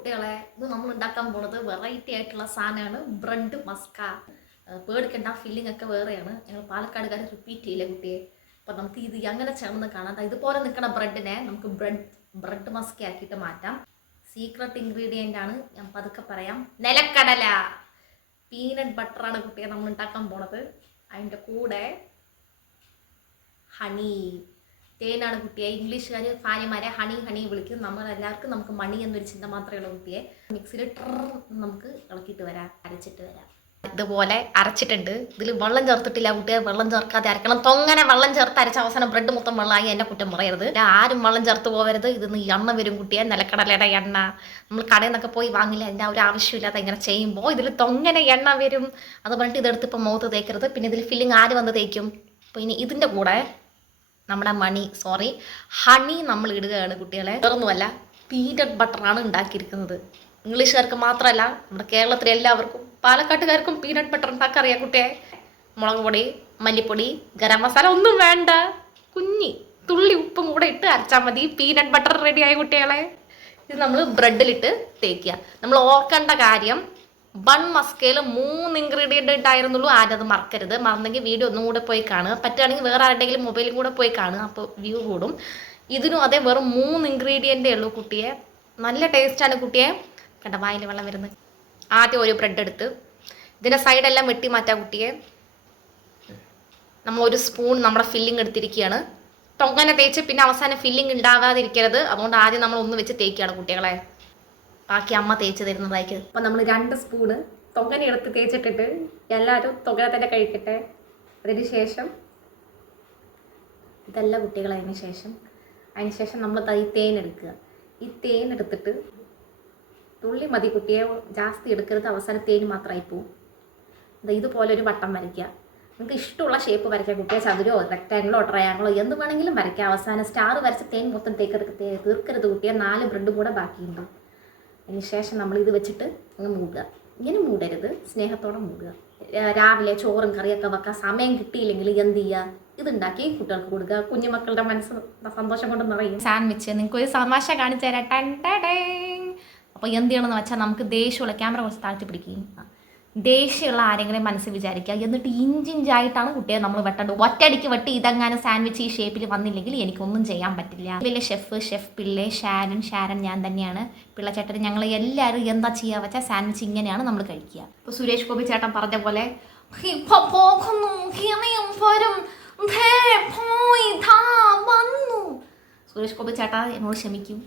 കുട്ടികളെ ഇത് നമ്മൾ ഉണ്ടാക്കാൻ പോണത് വെറൈറ്റി ആയിട്ടുള്ള സാധനമാണ് ബ്രെഡ് മസ്ക. പേടിക്കണ്ട, ഫില്ലിംഗ് ഒക്കെ വേറെയാണ്. ഞങ്ങൾ പാലക്കാടുകാർ റിപ്പീറ്റ് ചെയ്യില്ല കുട്ടിയെ. അപ്പം നമുക്ക് ഇത് അങ്ങനെ ചേർന്ന് കാണാം. ഇതുപോലെ നിൽക്കുന്ന ബ്രെഡിനെ നമുക്ക് ബ്രെഡ് മസ്ക ആക്കിയിട്ട് മാറ്റാം. സീക്രട്ട് ഇൻഗ്രീഡിയൻ്റ് ആണ്, ഞാൻ പതുക്കെ പറയാം. നിലക്കടല, പീനട്ട് ബട്ടറാണ് കുട്ടിയെ നമ്മൾ ഉണ്ടാക്കാൻ പോണത്. അതിൻ്റെ കൂടെ ഹണി, തേനാണ് കുട്ടിയെ. ഇംഗ്ലീഷുകാർ ഭാര്യമാരെ ഹണി വിളിക്കും. നമ്മളെല്ലാവർക്കും നമുക്ക് മണി എന്നൊരു ചിന്ത മാത്രമേ ഉള്ളൂ കുട്ടിയെ. മിക്സിയിൽ നമുക്ക് ഇളക്കിയിട്ട് വരാം, അരച്ചിട്ട് വരാം. ഇതുപോലെ അരച്ചിട്ടുണ്ട്. ഇതിൽ വെള്ളം ചേർത്തിട്ടില്ല കുട്ടിയെ, വെള്ളം ചേർക്കാതെ അരക്കണം. തൊങ്ങനെ വെള്ളം ചേർത്ത് അരച്ച അവസാനം ബ്രെഡ് മൊത്തം വെള്ളമായി എന്നെ കുറ്റം പറയരുത്. ആരും വെള്ളം ചേർത്ത് പോകരുത്. ഇതിന്ന് എണ്ണ വരും കുട്ടിയെ, നിലക്കടലയുടെ എണ്ണ. നമ്മൾ കടയിൽ നിന്നൊക്കെ പോയി വാങ്ങില്ല, അതിൻ്റെ ഒരു ആവശ്യമില്ലാതെ ഇങ്ങനെ ചെയ്യുമ്പോൾ ഇതിൽ തൊങ്ങനെ എണ്ണ വരും. അത് പറഞ്ഞിട്ട് ഇതെടുത്ത് ഇപ്പം മുഖത്ത് തേക്കരുത്. പിന്നെ ഇതിൽ ഫില്ലിങ് ആര് വന്ന് തേക്കും? അപ്പോൾ ഇനി ഇതിൻ്റെ കൂടെ നമ്മുടെ ഹണി നമ്മൾ ഇടുകയാണ് കുട്ടികളെ. വേറൊന്നുമല്ല, പീനട്ട് ബട്ടറാണ് ഉണ്ടാക്കിയിരിക്കുന്നത്. ഇംഗ്ലീഷുകാർക്ക് മാത്രമല്ല, നമ്മുടെ കേരളത്തിലെ എല്ലാവർക്കും, പാലക്കാട്ടുകാർക്കും പീനട്ട് ബട്ടർ ഉണ്ടാക്കാൻ അറിയാം കുട്ടിയെ. മുളക് പൊടി, മല്ലിപ്പൊടി, ഗരം മസാല ഒന്നും വേണ്ട. കുഞ്ഞി തുള്ളി ഉപ്പും കൂടെ ഇട്ട് അരച്ചാൽ മതി. പീനട്ട് ബട്ടർ റെഡിയായ കുട്ടികളെ. ഇത് നമ്മൾ ബ്രെഡിലിട്ട് തേക്കുക. നമ്മൾ ഓർക്കേണ്ട കാര്യം, ബൺ മസ്കയിൽ 3 ഇൻഗ്രീഡിയൻ്റ് ഉണ്ടായിരുന്നുള്ളൂ. ആരും അത് മറക്കരുത്. മറന്നെങ്കിൽ വീഡിയോ ഒന്നും കൂടെ പോയി കാണുക. പറ്റുകയാണെങ്കിൽ വേറെ ആരുടെയെങ്കിലും മൊബൈലും കൂടെ പോയി കാണുക, അപ്പോൾ വ്യൂ കൂടും. ഇതിനും അതേ വെറും 3 ഇൻഗ്രീഡിയൻ്റേ ഉള്ളൂ കുട്ടിയെ. നല്ല ടേസ്റ്റാണ് കുട്ടിയെ. കണ്ട വായിൽ വെള്ളം വരുന്നത്. ആദ്യം ഒരു ബ്രെഡ് എടുത്ത് ഇതിൻ്റെ സൈഡെല്ലാം വെട്ടി മാറ്റാം കുട്ടിയെ. നമ്മൾ 1 സ്പൂൺ നമ്മുടെ ഫില്ലിങ് എടുത്തിരിക്കുകയാണ്. തൊങ്ങനെ തേച്ച് പിന്നെ അവസാനം ഫില്ലിങ് ഉണ്ടാകാതിരിക്കരുത്. അതുകൊണ്ട് ആദ്യം നമ്മൾ ഒന്ന് വെച്ച് തേക്കുകയാണ് കുട്ടികളെ. ബാക്കി അമ്മ തേച്ച് തരുന്നതായിരിക്കും. അപ്പം നമ്മൾ 2 സ്പൂണ് തൊങ്ങനെ എടുത്ത് തേച്ചിട്ടിട്ട് എല്ലാവരും തൊങ്ങനെ തന്നെ കഴിക്കട്ടെ. അതിന് ശേഷം ഇതല്ല കുട്ടികൾ. അതിന് ശേഷം നമ്മൾ ഈ തേൻ എടുക്കുക. ഈ തേൻ എടുത്തിട്ട് തുള്ളി മതി കുട്ടിയെ, ജാസ്തി എടുക്കരുത്. അവസാനം തേൻ മാത്രമായി പോവും. ഇതുപോലെ ഒരു വട്ടം വരയ്ക്കുക. നിങ്ങൾക്ക് ഇഷ്ടമുള്ള ഷേപ്പ് വരയ്ക്കാം കുട്ടിയെ. ചതുരോ റെക്ടാങ്കിളോ ട്രയാങ്കിളോ എന്ത് വേണമെങ്കിലും വരയ്ക്കാം. അവസാനം സ്റ്റാർ വരച്ച് തേൻ മൊത്തം തീർക്കരുത് കുട്ടിയെ. 4 ബ്രെഡും കൂടെ ബാക്കിയുണ്ട്. അതിന് ശേഷം നമ്മൾ ഇത് വെച്ചിട്ട് അങ്ങ് മൂടുക. ഇങ്ങനെ മൂടരുത്, സ്നേഹത്തോടെ മൂടുക. രാവിലെ ചോറും കറിയൊക്കെ വെക്കാൻ സമയം കിട്ടിയില്ലെങ്കിൽ എന്ത് ചെയ്യുക? ഇതുണ്ടാക്കി കുട്ടികൾക്ക് കൊടുക്കുക. കുഞ്ഞുമക്കളുടെ മനസ്സ് സന്തോഷം കൊണ്ട് നിറയും. സാൻഡ്വിച്ച് നിങ്ങൾക്ക് ഒരു തമാശ കാണിച്ചു തരാം. അപ്പോൾ എന്ത് ചെയ്യണമെന്ന് വെച്ചാൽ, നമുക്ക് ദേഷ്യമുള്ള, ക്യാമറ കുറച്ച് താഴ്ത്തി പിടിക്കുകയും, ദേഷ്യമുള്ള ആരെങ്കിലും മനസ്സിൽ വിചാരിക്കുക. എന്നിട്ട് ഇഞ്ചിഞ്ചായിട്ടാണ് കുട്ടിയെ നമ്മൾ വെട്ടേണ്ടത്. ഒറ്റയടിക്ക് വെട്ടി ഇതെങ്ങാനും സാൻഡ്വിച്ച് ഈ ഷേപ്പിൽ വന്നില്ലെങ്കിൽ എനിക്കൊന്നും ചെയ്യാൻ പറ്റില്ല. വലിയ ഷെഫ് പിള്ളെ, ഷാരൻ ഞാൻ തന്നെയാണ്. പിള്ളച്ചേട്ടൻ ഞങ്ങൾ എല്ലാവരും എന്താ ചെയ്യുക വെച്ചാൽ സാൻഡ്വിച്ച് ഇങ്ങനെയാണ് നമ്മൾ കഴിക്കുക. ഇപ്പോൾ സുരേഷ് ഗോപി ചേട്ടൻ പറഞ്ഞ പോലെ സുരേഷ് ഗോപി ചേട്ടാ എന്നോട് ക്ഷമിക്കും.